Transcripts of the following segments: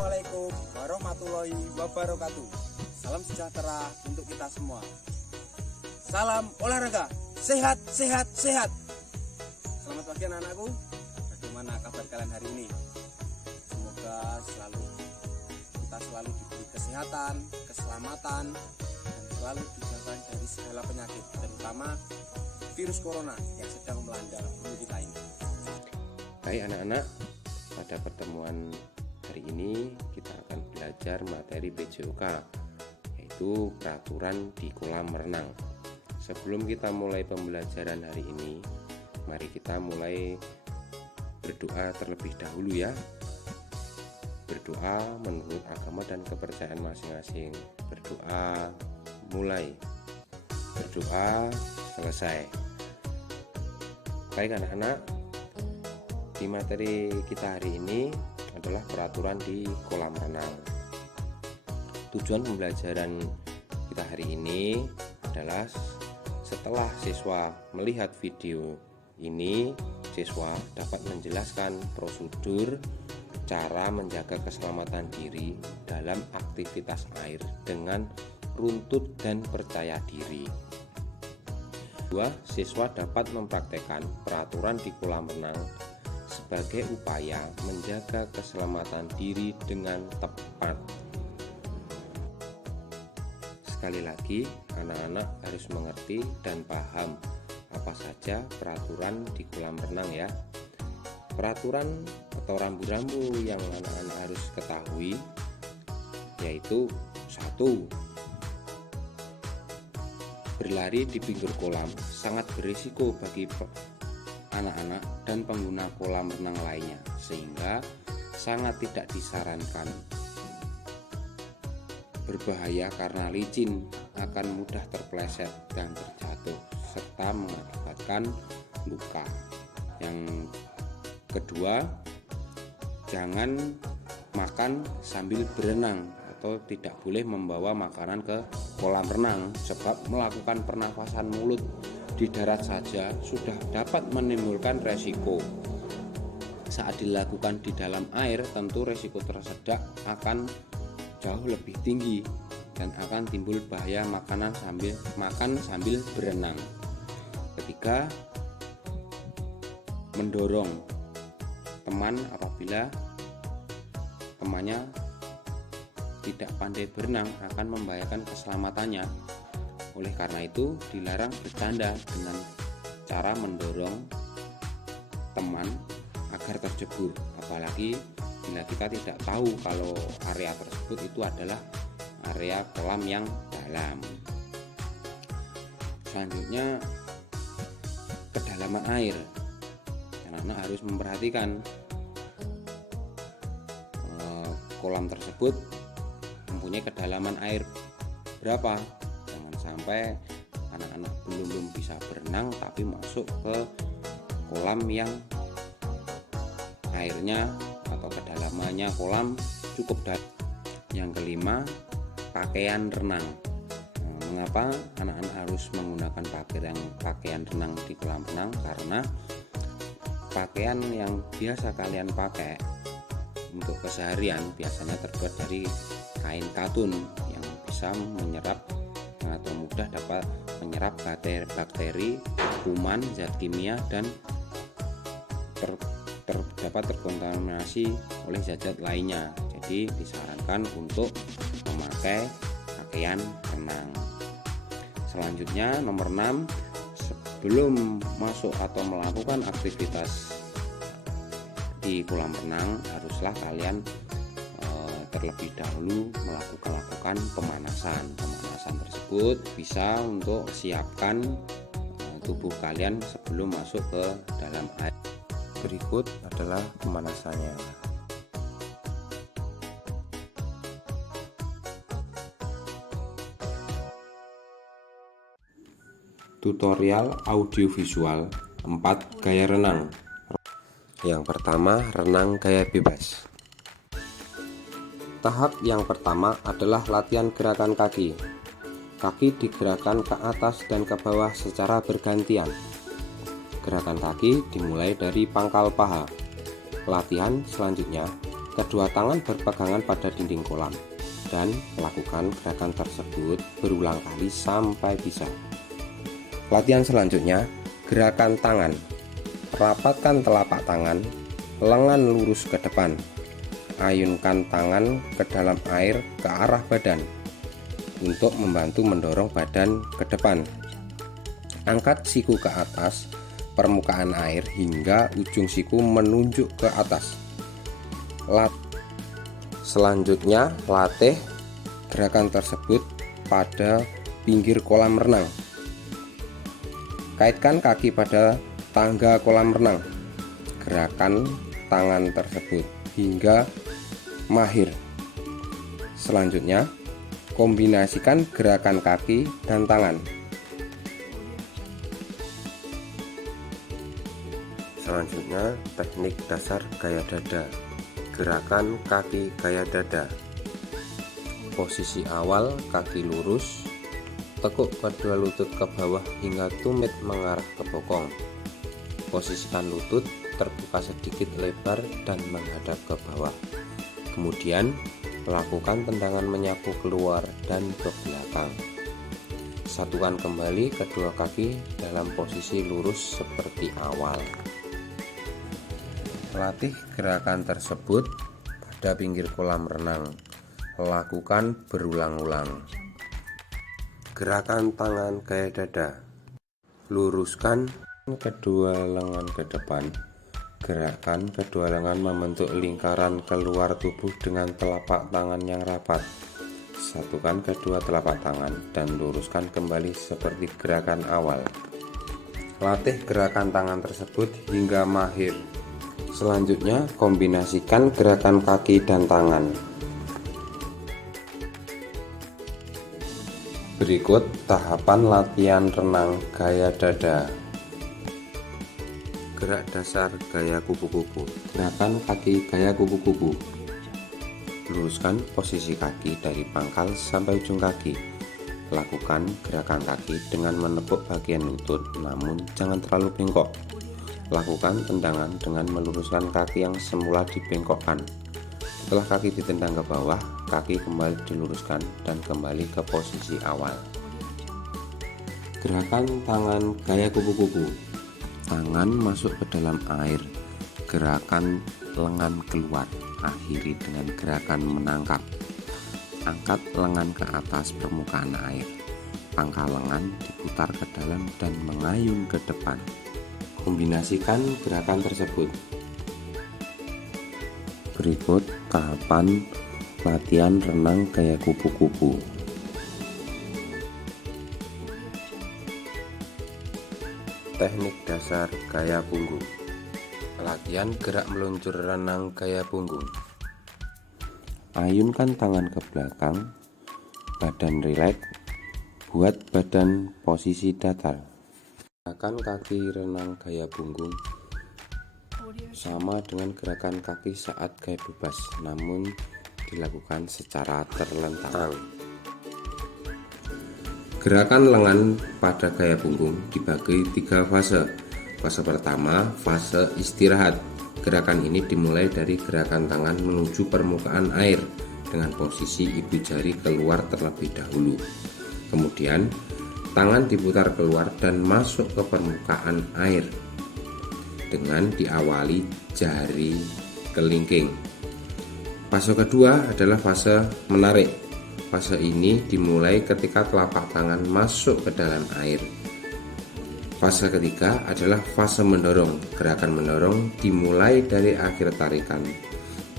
Assalamualaikum warahmatullahi wabarakatuh. Salam sejahtera untuk kita semua. Salam olahraga, sehat, sehat, sehat. Selamat pagi anak-anakku. Bagaimana kabar kalian hari ini? Semoga kita selalu diberi kesehatan, keselamatan, dan selalu dijaga dari segala penyakit, terutama virus corona yang sedang melanda bumi kita ini. Hai anak-anak, pada pertemuan hari ini kita akan belajar materi PJOK, yaitu peraturan di kolam renang. Sebelum kita mulai pembelajaran hari ini, mari kita mulai berdoa terlebih dahulu ya. Berdoa menurut agama dan kepercayaan masing-masing. Berdoa mulai, berdoa selesai. Baik anak-anak, di materi kita hari ini adalah peraturan di kolam renang. Tujuan pembelajaran kita hari ini adalah setelah siswa melihat video ini, siswa dapat menjelaskan prosedur cara menjaga keselamatan diri dalam aktivitas air dengan runtut dan percaya diri. Kedua, siswa dapat mempraktekkan peraturan di kolam renang sebagai upaya menjaga keselamatan diri dengan tepat. Sekali lagi, anak-anak harus mengerti dan paham apa saja peraturan di kolam renang ya. Peraturan atau rambu-rambu yang anak-anak harus ketahui yaitu 1. Berlari di pinggir kolam sangat berisiko bagi anak-anak dan pengguna kolam renang lainnya, sehingga sangat tidak disarankan. Berbahaya karena licin, akan mudah terpeleset dan terjatuh serta mengakibatkan luka. Yang kedua, jangan makan sambil berenang atau tidak boleh membawa makanan ke kolam renang, sebab melakukan pernafasan mulut di darat saja sudah dapat menimbulkan resiko. Saat dilakukan di dalam air, tentu resiko tersedak akan jauh lebih tinggi dan akan timbul bahaya makan sambil berenang. Ketiga, mendorong teman apabila temannya tidak pandai berenang akan membahayakan keselamatannya. Oleh karena itu, dilarang bercanda dengan cara mendorong teman agar terjebur, apalagi bila kita tidak tahu kalau area tersebut itu adalah area kolam yang dalam. Selanjutnya, kedalaman air. Anak-anak harus memperhatikan kolam tersebut mempunyai kedalaman air berapa. Jangan sampai anak-anak belum bisa berenang tapi masuk ke kolam yang airnya atau kedalamannya kolam cukup dalam. Yang kelima, pakaian renang. Mengapa anak-anak harus menggunakan pakaian renang di kolam renang? Karena pakaian yang biasa kalian pakai untuk keseharian biasanya terbuat dari kain katun yang bisa menyerap atau mudah dapat menyerap bakteri, kuman, zat kimia, dan dapat terkontaminasi oleh zat-zat lainnya. Jadi disarankan untuk memakai pakaian renang. Selanjutnya nomor 6, sebelum masuk atau melakukan aktivitas di kolam renang haruslah kalian terlebih dahulu melakukan pemanasan. Pemanasan tersebut bisa untuk siapkan tubuh kalian sebelum masuk ke dalam air. Berikut adalah pemanasannya. Tutorial audiovisual 4 gaya renang. Yang pertama, renang gaya bebas. Tahap yang pertama adalah latihan gerakan kaki. Kaki digerakkan ke atas dan ke bawah secara bergantian. Gerakan kaki dimulai dari pangkal paha. Latihan selanjutnya, Kedua tangan berpegangan pada dinding kolam dan lakukan gerakan tersebut berulang kali sampai bisa. Latihan selanjutnya, gerakan tangan. Rapatkan telapak tangan, lengan lurus ke depan. Ayunkan tangan ke dalam air ke arah badan untuk membantu mendorong badan ke depan. Angkat siku ke atas permukaan air hingga ujung siku menunjuk ke atas. Selanjutnya, latih gerakan tersebut pada pinggir kolam renang. Kaitkan kaki pada tangga kolam renang. Gerakan tangan tersebut hingga mahir. Selanjutnya, kombinasikan gerakan kaki dan tangan. Selanjutnya, teknik dasar gaya dada. Gerakan kaki gaya dada. Posisi awal, kaki lurus, tekuk kedua lutut ke bawah hingga tumit mengarah ke bokong. Posisikan lutut terbuka sedikit lebar dan menghadap ke bawah. Kemudian, lakukan tendangan menyapu keluar dan ke belakang. Satukan kembali kedua kaki dalam posisi lurus seperti awal. Latih gerakan tersebut pada pinggir kolam renang. Lakukan berulang-ulang. Gerakan tangan gaya dada. Luruskan kedua lengan ke depan. Gerakan kedua lengan membentuk lingkaran keluar tubuh dengan telapak tangan yang rapat. Satukan kedua telapak tangan dan luruskan kembali seperti gerakan awal. Latih gerakan tangan tersebut hingga mahir. Selanjutnya, kombinasikan gerakan kaki dan tangan. Berikut tahapan latihan renang gaya dada. Gerak dasar gaya kupu-kupu. Gerakan kaki gaya kupu-kupu. Luruskan posisi kaki dari pangkal sampai ujung kaki. Lakukan gerakan kaki dengan menepuk bagian lutut, namun jangan terlalu bengkok. Lakukan tendangan dengan meluruskan kaki yang semula dibengkokkan. Setelah kaki ditendang ke bawah, kaki kembali diluruskan dan kembali ke posisi awal. Gerakan tangan gaya kupu-kupu. Tangan masuk ke dalam air. Gerakan lengan keluar. Akhiri dengan gerakan menangkap. Angkat lengan ke atas permukaan air. Pangkal lengan diputar ke dalam dan mengayun ke depan. Kombinasikan gerakan tersebut. Berikut tahapan latihan renang gaya kupu-kupu. Teknik dasar gaya punggung. Latihan gerak meluncur renang gaya punggung. Ayunkan tangan ke belakang, badan rileks, buat badan posisi datar. Gerakan kaki renang gaya punggung sama dengan gerakan kaki saat gaya bebas, namun dilakukan secara terlentang. Gerakan lengan pada gaya punggung dibagi 3 fase. Fase pertama, fase istirahat. Gerakan ini dimulai dari gerakan tangan menuju permukaan air dengan posisi ibu jari keluar terlebih dahulu. Kemudian, tangan diputar keluar dan masuk ke permukaan air dengan diawali jari kelingking. Fase kedua adalah fase menarik. Fase ini dimulai ketika telapak tangan masuk ke dalam air. Fase ketiga adalah fase mendorong. Gerakan mendorong dimulai dari akhir tarikan.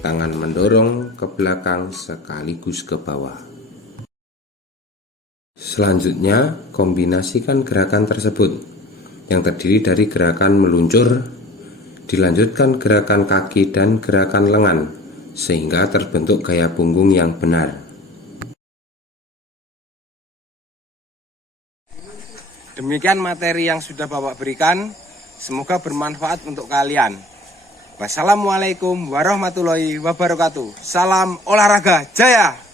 Tangan mendorong ke belakang sekaligus ke bawah. Selanjutnya, kombinasikan gerakan tersebut yang terdiri dari gerakan meluncur, dilanjutkan gerakan kaki dan gerakan lengan, sehingga terbentuk gaya punggung yang benar. Demikian materi yang sudah Bapak berikan, semoga bermanfaat untuk kalian. Wassalamualaikum warahmatullahi wabarakatuh. Salam olahraga jaya!